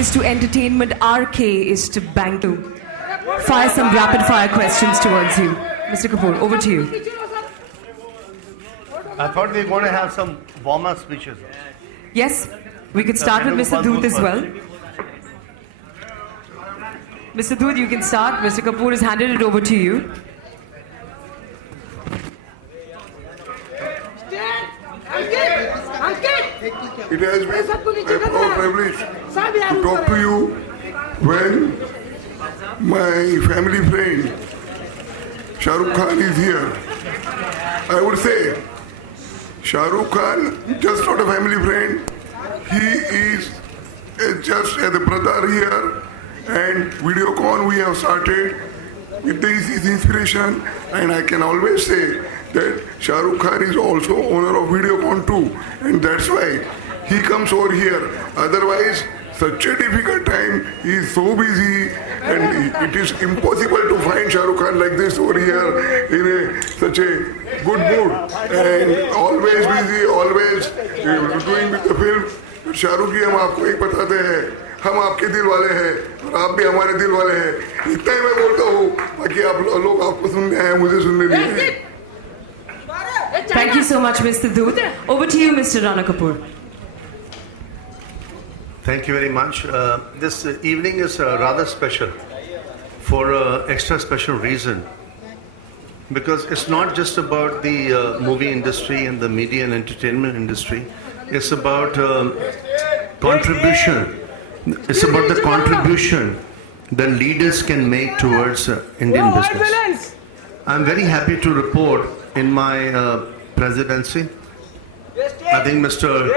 is to entertainment, RK is to bank to. Fire some rapid fire questions towards you. Mr. Kapoor, over to you. I thought we were going to have some warm-up speeches. Yes, we could start with Mr. Doot as well. Mr. Doot, you can start. Mr. Kapoor has handed it over to you. It has been a proud privilege to talk to you when my family friend Shahrukh Khan is here. I would say Shahrukh Khan, just not a family friend, he is just as a brother here, and Videocon we have started with his inspiration, and I can always say that Shahrukh Khan is also owner of Videocon too, and that's why he comes over here. Otherwise, such a difficult time, he is so busy, and it is impossible to find Shahrukh Khan like this over here in such a good mood, and always busy, always doing with the film. Shahrukh जी, हम आपको एक बताते हैं, हम आपके दिल वाले हैं और आप भी हमारे दिल वाले हैं. इतना ही मैं बोलता हूँ, बाकी आप लोग आपको सुनने आए, मुझे सुनने नहीं आए. Thank you so much, Mr. Doot. Over to you, Mr. Rana Kapoor. Thank you very much. This evening is rather special for an extra special reason, because it's not just about the movie industry and the media and entertainment industry. It's about contribution. It's about the contribution the leaders can make towards Indian business. I'm very happy to report in my presidency, I think Mr.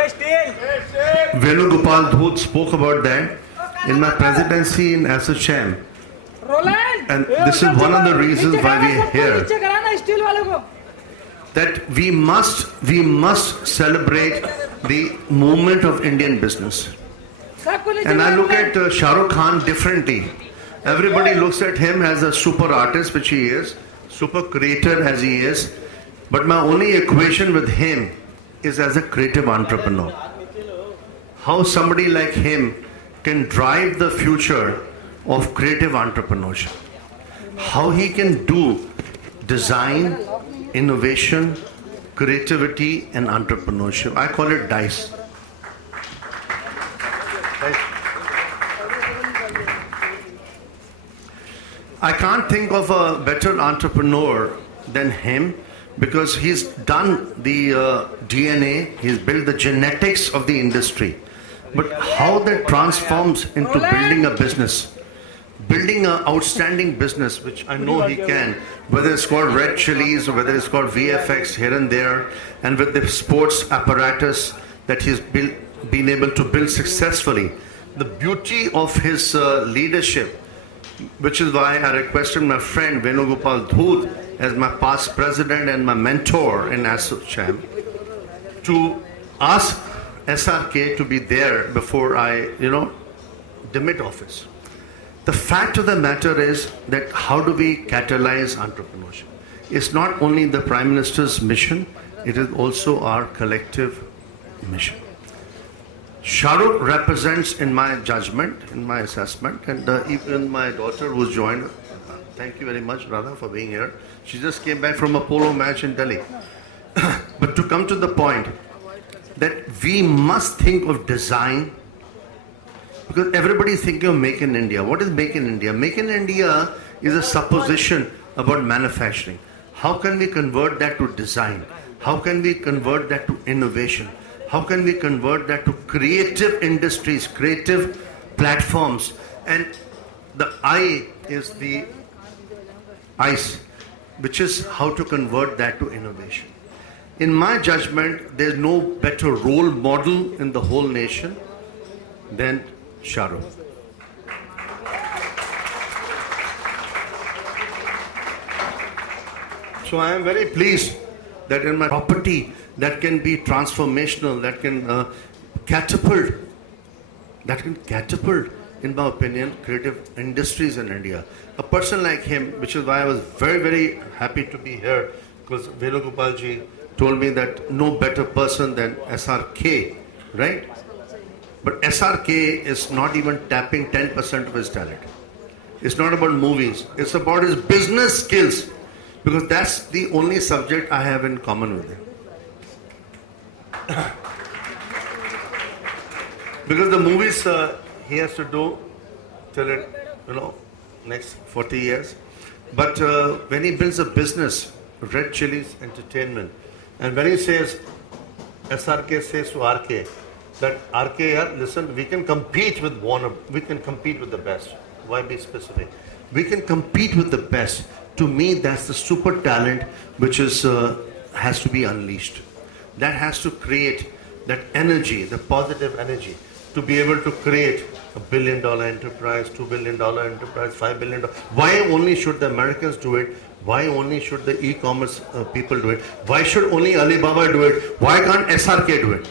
Venugopal Dhoot spoke about that. In my presidency in ASSOCHAM, and this is one of the reasons why we are here, that we must celebrate the movement of Indian business. And I look at Shahrukh Khan differently. Everybody looks at him as a super artist, which he is, super creator as he is, but my only equation with him is as a creative entrepreneur. How somebody like him can drive the future of creative entrepreneurship. How he can do design, innovation, creativity and entrepreneurship. I call it DICE. I can't think of a better entrepreneur than him, because he's done the DNA, he's built the genetics of the industry. But how that transforms into building a business, building an outstanding business, which I know he can, whether it's called Red Chilies or whether it's called VFX here and there, and with the sports apparatus that he's been able to build successfully. The beauty of his leadership, which is why I requested my friend Venugopal Dhoot as my past president and my mentor in ASSOCHAM to ask SRK to be there before I, demit office. The fact of the matter is that how do we catalyze entrepreneurship? It's not only the Prime Minister's mission, it is also our collective mission. Shahrukh represents, in my judgment, in my assessment, and even my daughter who's joined, thank you very much, Radha, for being here. She just came back from a polo match in Delhi. But to come to the point, that we must think of design, because everybody is thinking of Make in India. What is Make in India? Make in India is a supposition about manufacturing. How can we convert that to design? How can we convert that to innovation? How can we convert that to creative industries, creative platforms? And the I is the ICE, which is how to convert that to innovation. In my judgment, there's no better role model in the whole nation than Shahrukh. So I am very pleased that in my property that can be transformational, that can catapult, in my opinion, creative industries in India. A person like him, which is why I was very, very happy to be here, because Venugopalji told me that no better person than SRK, right? But SRK is not even tapping 10% of his talent. It's not about movies. It's about his business skills. Because that's the only subject I have in common with him. Because the movies he has to do till it, next 40 years. But when he builds a business, Red Chillies Entertainment, and when he says, SRK says to RK, that RK, listen, we can compete with Warner, we can compete with the best. Why be specific? We can compete with the best. To me, that's the super talent which is has to be unleashed. That has to create that energy, the positive energy, to be able to create $1 billion enterprise, $2 billion enterprise, $5 billion. Why only should the Americans do it? Why only should the e-commerce people do it? Why should only Alibaba do it? Why can't SRK do it?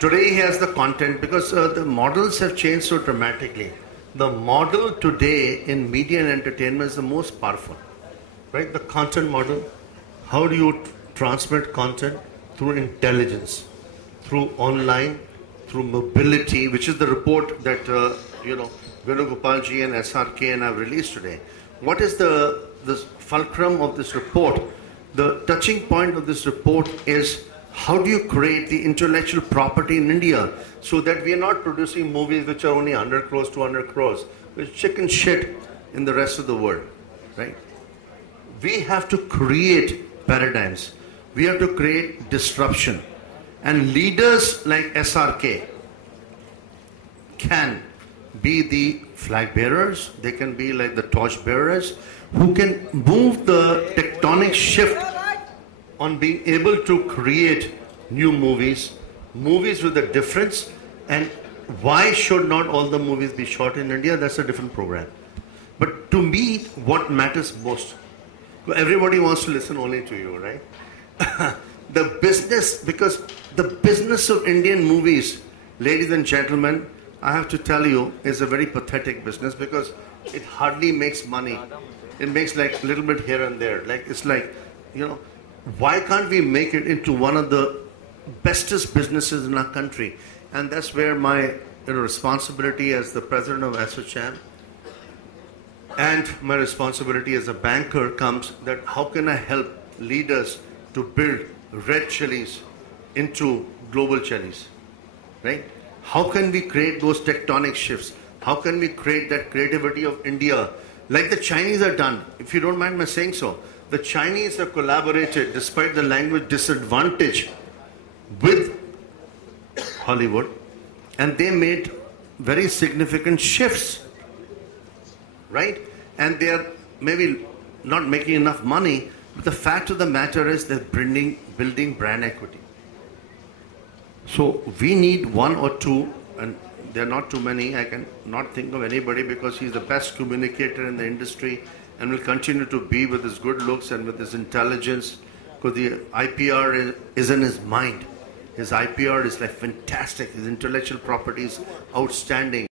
Today he has the content because the models have changed so dramatically. The model today in media and entertainment is the most powerful, right? The content model. How do you transmit content? Through intelligence, through online, through mobility, which is the report that Venugopalji and SRK and I have released today. What is the fulcrum of this report? The touching point of this report is how do you create the intellectual property in India so that we are not producing movies which are only 100 crores, 200 crores, which is chicken shit in the rest of the world, right? We have to create paradigms. We have to create disruption. And leaders like SRK can be the flag bearers, they can be like the torch bearers, who can move the tectonic shift on being able to create new movies, movies with a difference. And why should not all the movies be shot in India? That's a different program. But to me, what matters most, everybody wants to listen only to you, right? The business, because the business of Indian movies, ladies and gentlemen, I have to tell you, is a very pathetic business because it hardly makes money. It makes like a little bit here and there. Like it's like, why can't we make it into one of the bestest businesses in our country? And that's where my responsibility as the president of ASSOCHAM and my responsibility as a banker comes, that how can I help leaders to build Red Chillies into global chilies, right? How can we create those tectonic shifts? How can we create that creativity of India like the Chinese have done? If you don't mind my saying so, the Chinese have collaborated despite the language disadvantage with Hollywood, and they made very significant shifts, right? And they are maybe not making enough money, but the fact of the matter is they're building brand equity. So we need one or two, and there are not too many. I can not think of anybody because he's the best communicator in the industry and will continue to be with his good looks and with his intelligence, because the IPR is in his mind. His IPR is like fantastic. His intellectual property is outstanding.